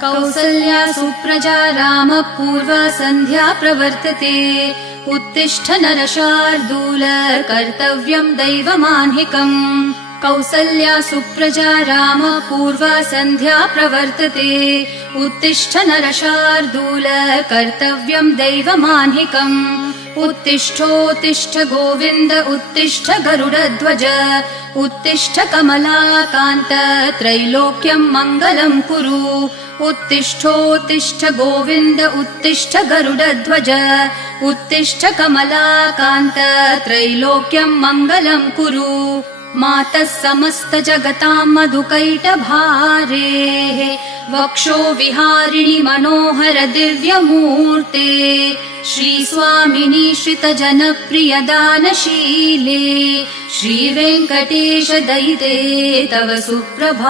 कौसल्या सुप्रजा रामः पूर्वा सन्ध्या प्रवर्तते। उत्तिष्ठ नरशार्दूल कर्तव्यं दैवमान्हिकम्। कौसल्या सुप्रजा रामः पूर्वा सन्ध्या प्रवर्तते। उत्तिष्ठ नरशार्दूल कर्तव्यं दैवमान्हिकम्। उत्तिष्ठोत्तिष्ठ गोविन्द उत्तिष्ठ गरुडध्वज। उत्तिष्ठ कमलाकान्त त्रैलोक्यं मङ्गलं कुरु। उत्तिष्ठोत्तिष्ठ गोविन्द उत्तिष्ठ गरुडध्वज। उत्तिष्ठ कमलाकान्त त्रैलोक्यं मङ्गलं कुरु। मातः समस्त जगतां मधुकैटभारेः वक्षो विहारिणि मनोहर दिव्यमूर्ते। श्रीस्वामिनि श्रितजनप्रिय दानशीले। श्रीवेङ्कटेश दयिते तव सुप्रभातम्।